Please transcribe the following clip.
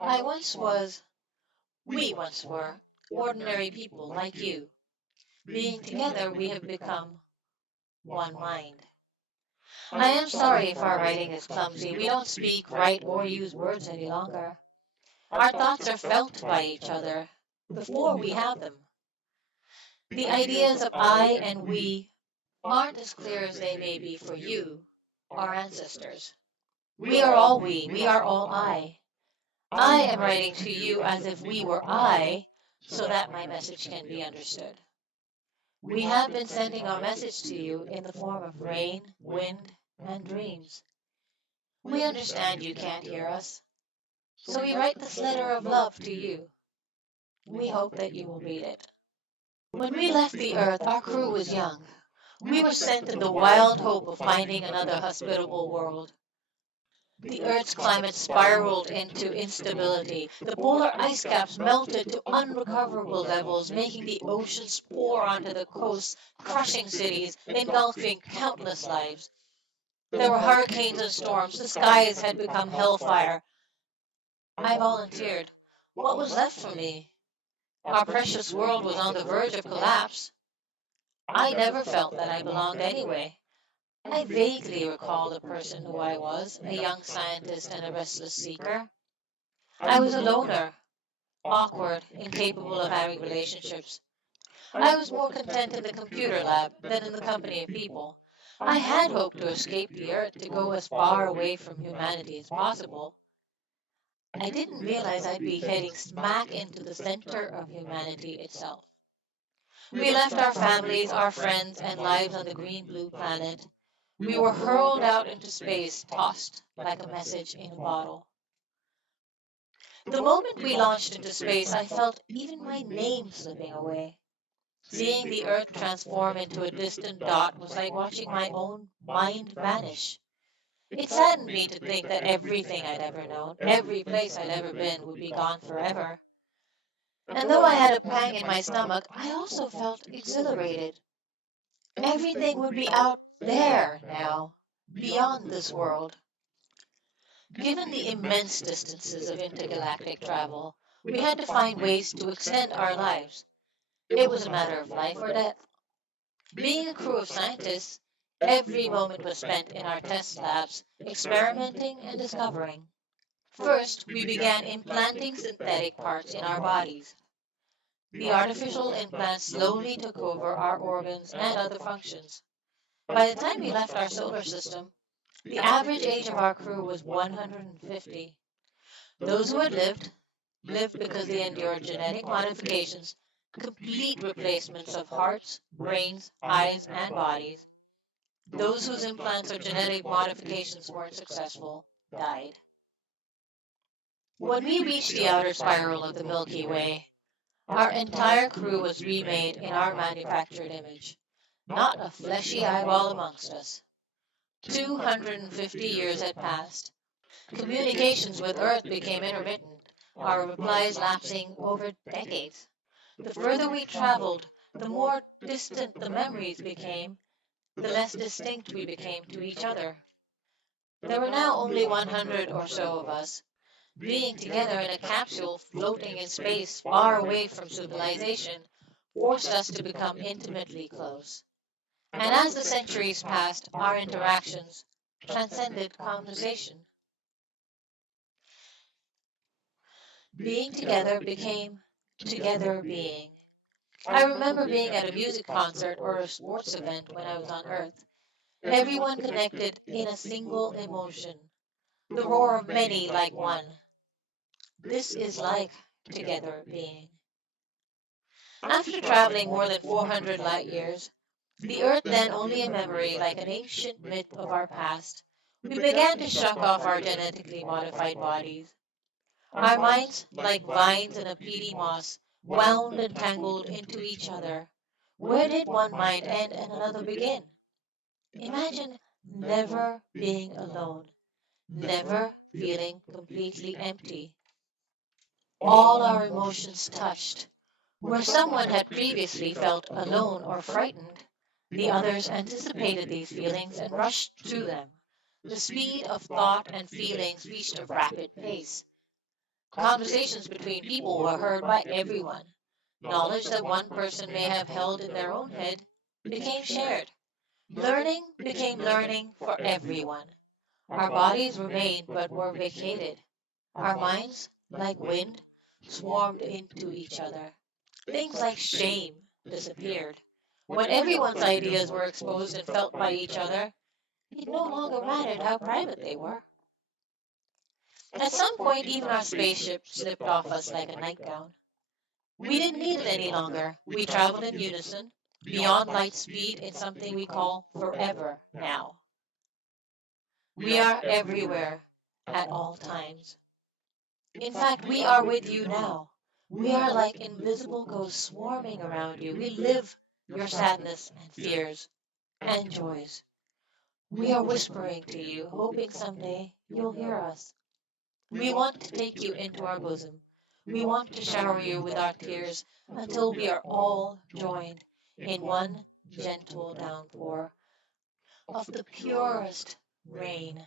I once was, we once were, ordinary people like you. Being together, we have become one mind. I am sorry if our writing is clumsy. We don't speak, write, or use words any longer. Our thoughts are felt by each other before we have them. The ideas of I and we aren't as clear as they may be for you, our ancestors. We are all we are all I. I am writing to you as if we were I, so that my message can be understood. We have been sending our message to you in the form of rain, wind, and dreams. We understand you can't hear us, so we write this letter of love to you. We hope that you will read it. When we left the earth, our crew was young. We were sent in the wild hope of finding another hospitable world. The Earth's climate spiraled into instability. The polar ice caps melted to unrecoverable levels, making the oceans pour onto the coasts, crushing cities, engulfing countless lives. There were hurricanes and storms. The skies had become hellfire. I volunteered. What was left for me? Our precious world was on the verge of collapse. I never felt that I belonged anyway. I vaguely recall the person who I was, a young scientist and a restless seeker. I was a loner, awkward, incapable of having relationships. I was more content in the computer lab than in the company of people. I had hoped to escape the Earth to go as far away from humanity as possible. I didn't realize I'd be heading smack into the center of humanity itself. We left our families, our friends, and lives on the green-blue planet. We were hurled out into space, tossed like a message in a bottle. The moment we launched into space, I felt even my name slipping away. Seeing the Earth transform into a distant dot was like watching my own mind vanish. It saddened me to think that everything I'd ever known, every place I'd ever been, would be gone forever. And though I had a pang in my stomach, I also felt exhilarated. Everything would be out there now, beyond this world. Given the immense distances of intergalactic travel, we had to find ways to extend our lives. It was a matter of life or death. Being a crew of scientists, every moment was spent in our test labs, experimenting and discovering. First, we began implanting synthetic parts in our bodies. The artificial implants slowly took over our organs and other functions. By the time we left our solar system, the average age of our crew was 150. Those who had lived because they endured genetic modifications, complete replacements of hearts, brains, eyes, and bodies. Those whose implants or genetic modifications weren't successful died. When we reached the outer spiral of the Milky Way, our entire crew was remade in our manufactured image. Not a fleshy eyeball amongst us. 250 years had passed. Communications with Earth became intermittent, our replies lapsing over decades. The further we traveled, the more distant the memories became, the less distinct we became to each other. There were now only 100 or so of us. Being together in a capsule floating in space far away from civilization forced us to become intimately close. And as the centuries passed, our interactions transcended conversation. Being together became together being. I remember being at a music concert or a sports event when I was on Earth. Everyone connected in a single emotion, the roar of many like one. This is like together being. After traveling more than 400 light years, the Earth then only a memory like an ancient myth of our past, we began to shuck off our genetically modified bodies. Our minds, like vines in a peaty moss, wound and tangled into each other. Where did one mind end and another begin? Imagine never being alone, never feeling completely empty. All our emotions touched. Where someone had previously felt alone or frightened, the others anticipated these feelings and rushed through them. The speed of thought and feelings reached a rapid pace. Conversations between people were heard by everyone. Knowledge that one person may have held in their own head became shared. Learning became learning for everyone. Our bodies remained but were vacated. Our minds, like wind, swarmed into each other. Things like shame disappeared. When everyone's ideas were exposed and felt by each other, it no longer mattered how private they were. At some point, even our spaceship slipped off us like a nightgown. We didn't need it any longer. We traveled in unison, beyond light speed, in something we call forever now. We are everywhere, at all times. In fact, we are with you now. We are like invisible ghosts swarming around you. We live your sadness and fears and joys. We are whispering to you, hoping someday you'll hear us. We want to take you into our bosom. We want to shower you with our tears until we are all joined in one gentle downpour of the purest rain.